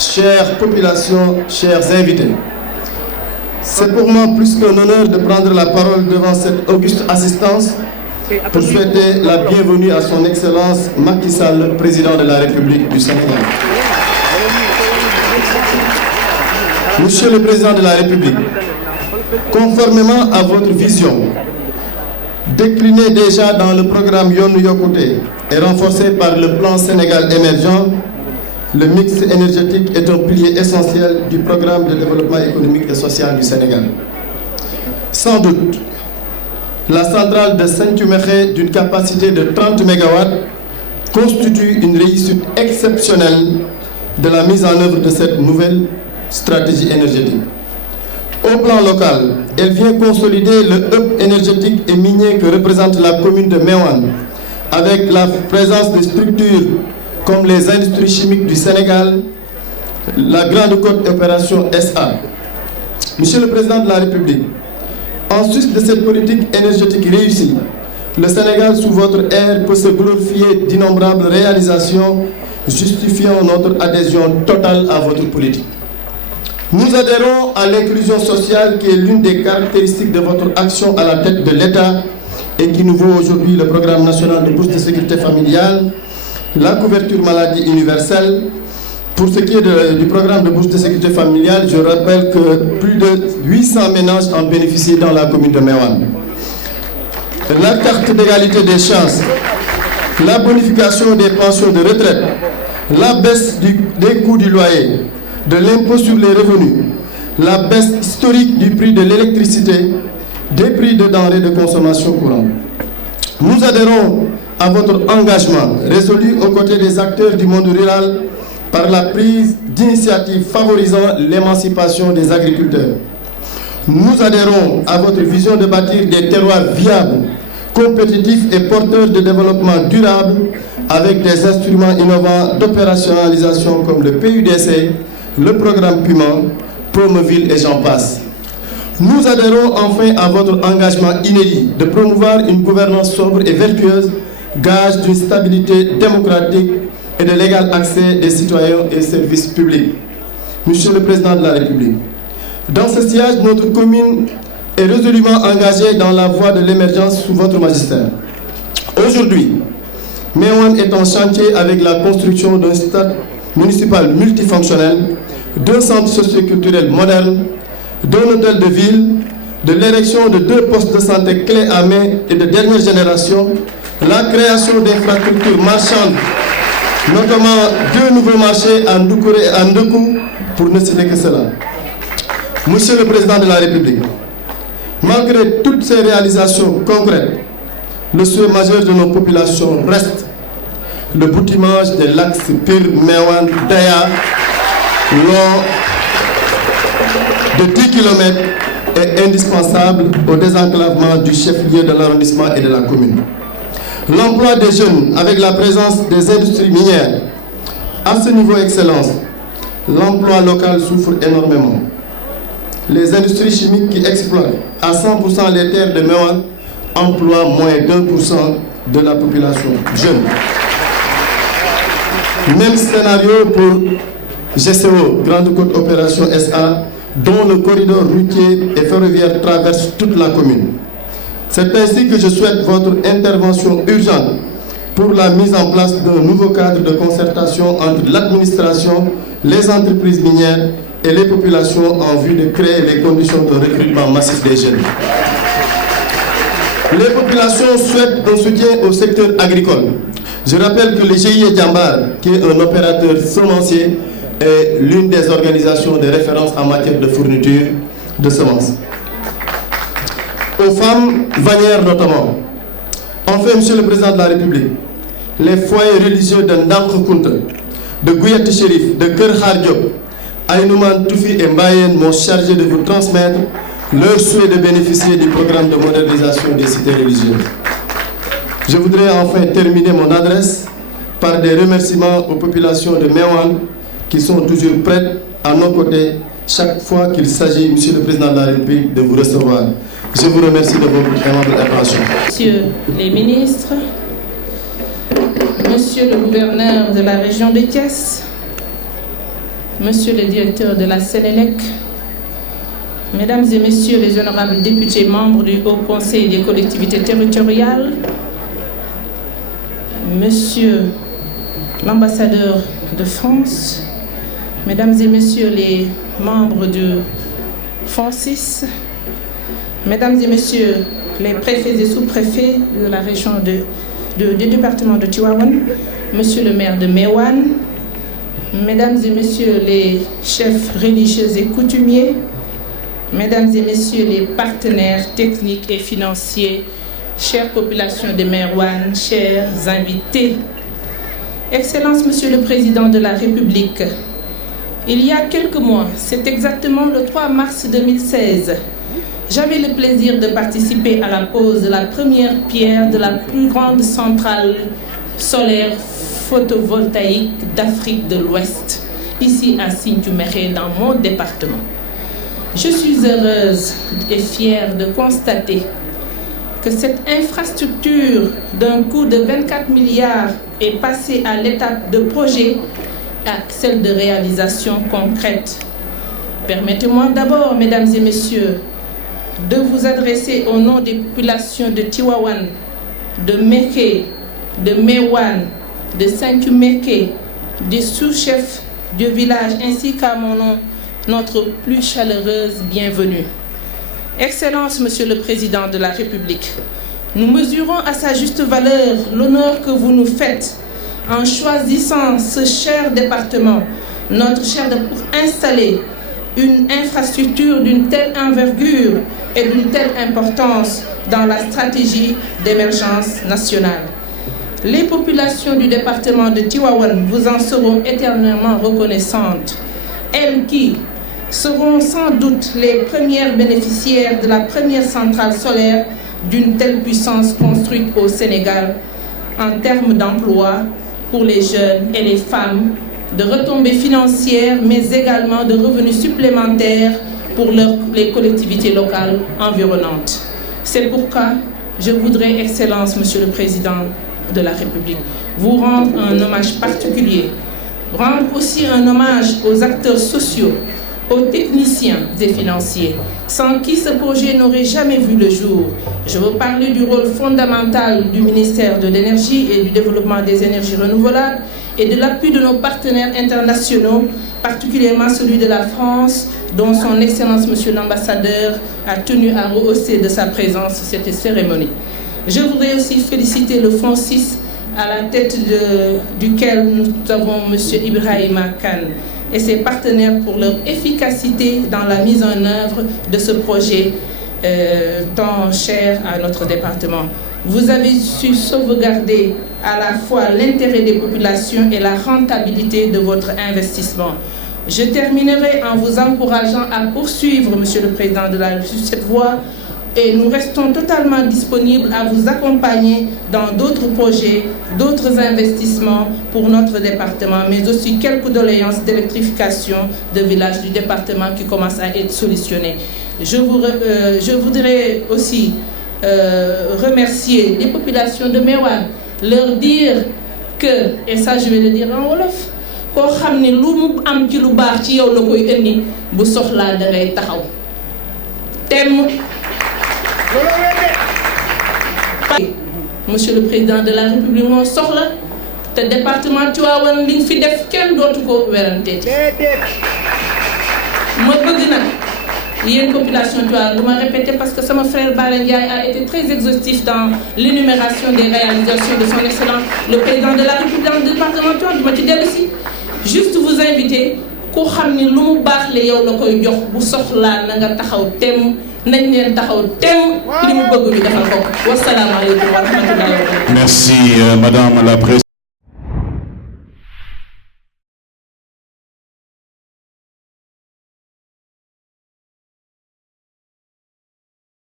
chère population, chers invités, c'est pour moi plus qu'un honneur de prendre la parole devant cette auguste assistance pour souhaiter la bienvenue à son Excellence Macky Sall, président de la République du Sénégal. Monsieur le Président de la République, conformément à votre vision, déclinée déjà dans le programme Yoonu Yokkute et renforcée par le plan Sénégal émergent, le mix énergétique est un pilier essentiel du programme de développement économique et social du Sénégal. Sans doute, la centrale de Sinthioumékhé d'une capacité de 30 MW constitue une réussite exceptionnelle de la mise en œuvre de cette nouvelle stratégie énergétique. Au plan local, elle vient consolider le hub énergétique et minier que représente la commune de Meouane, avec la présence de structures comme les industries chimiques du Sénégal, la Grande Côte Opération SA. Monsieur le Président de la République, en sus de cette politique énergétique réussie, le Sénégal sous votre ère peut se glorifier d'innombrables réalisations justifiant notre adhésion totale à votre politique. Nous adhérons à l'inclusion sociale qui est l'une des caractéristiques de votre action à la tête de l'État et qui nous vaut aujourd'hui le programme national de bourse de sécurité familiale, la couverture maladie universelle. Pour ce qui est du programme de bourse de sécurité familiale, je rappelle que plus de 800 ménages en bénéficient dans la commune de Meouane. La carte d'égalité des chances, la bonification des pensions de retraite, la baisse des coûts du loyer, de l'impôt sur les revenus, la baisse historique du prix de l'électricité, des prix de denrées de consommation courante. Nous adhérons à votre engagement résolu aux côtés des acteurs du monde rural par la prise d'initiatives favorisant l'émancipation des agriculteurs. Nous adhérons à votre vision de bâtir des terroirs viables, compétitifs et porteurs de développement durable avec des instruments innovants d'opérationnalisation comme le PUDC, le programme Puma, Promoville et j'en passe. Nous adhérons enfin à votre engagement inédit de promouvoir une gouvernance sobre et vertueuse, gage d'une stabilité démocratique et de l'égal accès des citoyens et services publics. Monsieur le Président de la République, dans ce siège, notre commune est résolument engagée dans la voie de l'émergence sous votre magistère. Aujourd'hui, Meouane est en chantier avec la construction d'un stade municipal multifonctionnel, 2 centres socioculturels modernes, d'un hôtel de ville, de l'érection de 2 postes de santé clés à main et de dernière génération, la création d'infrastructures marchandes, notamment 2 nouveaux marchés à Ndoukouré et à Ndokou, pour ne citer que cela. Monsieur le Président de la République, malgré toutes ces réalisations concrètes, le souhait majeur de nos populations reste le boutimage de l'axe Pire-Meouane-Daya, long de 10 km, est indispensable au désenclavement du chef-lieu de l'arrondissement et de la commune. L'emploi des jeunes avec la présence des industries minières. À ce niveau excellence, l'emploi local souffre énormément. Les industries chimiques qui exploitent à 100% les terres de Meouane emploient moins d'1% de la population jeune. Même scénario pour GCO, Grande Côte Opération SA, dont le corridor routier et ferroviaire traverse toute la commune. C'est ainsi que je souhaite votre intervention urgente pour la mise en place d'un nouveau cadre de concertation entre l'administration, les entreprises minières et les populations en vue de créer les conditions de recrutement massif des jeunes. Les populations souhaitent un soutien au secteur agricole. Je rappelle que le GIE Djambar, qui est un opérateur semencier, est l'une des organisations de référence en matière de fourniture de semences. Aux femmes vannières notamment. Enfin, Monsieur le Président de la République, les foyers religieux de Ndank Kounta, de Gouyat Chérif, de Keur Khar Diop, Aïnouman Toufi et Mbayen m'ont chargé de vous transmettre leur souhait de bénéficier du programme de modernisation des cités religieuses. Je voudrais enfin terminer mon adresse par des remerciements aux populations de Meouane qui sont toujours prêtes à nos côtés chaque fois qu'il s'agit, Monsieur le Président de la République, de vous recevoir. Je vous remercie de votre aimable attention. Messieurs les ministres, Monsieur le gouverneur de la région de Thiès, Monsieur le directeur de la Sénélec, Mesdames et Messieurs les honorables députés membres du Haut Conseil des collectivités territoriales, Monsieur l'ambassadeur de France, Mesdames et Messieurs les membres du FONSIS, Mesdames et Messieurs les préfets et sous-préfets de la région du département de Tivaouane, Monsieur le maire de Meouane, Mesdames et Messieurs les chefs religieux et coutumiers, Mesdames et Messieurs les partenaires techniques et financiers, chère population de Meouane, chers invités, Excellence Monsieur le Président de la République, il y a quelques mois, c'est exactement le 3 mars 2016, j'avais le plaisir de participer à la pose de la première pierre de la plus grande centrale solaire photovoltaïque d'Afrique de l'Ouest, ici à Sinthiou-Mékhé, dans mon département. Je suis heureuse et fière de constater que cette infrastructure d'un coût de 24 milliards est passée à l'étape de projet à celle de réalisation concrète. Permettez-moi d'abord, Mesdames et Messieurs, de vous adresser au nom des populations de Tivaouane, de Mékhé, de Meouane, de Sinthiou-Mékhé, des sous-chefs du village ainsi qu'à mon nom, notre plus chaleureuse bienvenue. Excellence, Monsieur le Président de la République, nous mesurons à sa juste valeur l'honneur que vous nous faites en choisissant ce cher département, notre cher pour installer une infrastructure d'une telle envergure et d'une telle importance dans la stratégie d'émergence nationale. Les populations du département de Tivaouane vous en seront éternellement reconnaissantes. Elles qui seront sans doute les premières bénéficiaires de la première centrale solaire d'une telle puissance construite au Sénégal en termes d'emploi pour les jeunes et les femmes, de retombées financières, mais également de revenus supplémentaires pour les collectivités locales environnantes. C'est pourquoi je voudrais, Excellence, Monsieur le Président de la République, vous rendre un hommage particulier, rendre aussi un hommage aux acteurs sociaux, aux techniciens et financiers, sans qui ce projet n'aurait jamais vu le jour. Je veux parler du rôle fondamental du ministère de l'Énergie et du développement des énergies renouvelables et de l'appui de nos partenaires internationaux, particulièrement celui de la France, dont son Excellence Monsieur l'ambassadeur a tenu à rehausser de sa présence cette cérémonie. Je voudrais aussi féliciter le FONSIS, à la tête duquel nous avons Monsieur Ibrahima Kane et ses partenaires pour leur efficacité dans la mise en œuvre de ce projet tant cher à notre département. Vous avez su sauvegarder à la fois l'intérêt des populations et la rentabilité de votre investissement. Je terminerai en vous encourageant à poursuivre, Monsieur le Président de la République, cette voie et nous restons totalement disponibles à vous accompagner dans d'autres projets, d'autres investissements pour notre département, mais aussi quelques doléances d'électrification de villages du département qui commencent à être solutionnées. Je voudrais aussi remercier les populations de Meouane, leur dire que, et ça je vais le dire en wolof, koo xam ne lu mu am ci lu baax ci yow la koy indi bu soxlaa da ngay taxaw temm. Monsieur le Président de la République moo soxla te département Tivaouane li fi def kenn dootu ko werante ma bëgg nag yéen population Tivaouane du ma répéter parce que sama frère Bara Ndiaye a été très exhaustif dans l'énumération des réalisations de son Excellence le Président de la République dans le département Tivaouane du ma ci dellu si juste vous inviter ku xam ni lu mu baax le yow la koy jox bu soxlaa na nga taxaw temm nañ leen taxaw temm li mu bëgg ñu defal ko. Wassalamu aleykum wa rahmatullahi wa barakatuh. Merci Madame la Présidente.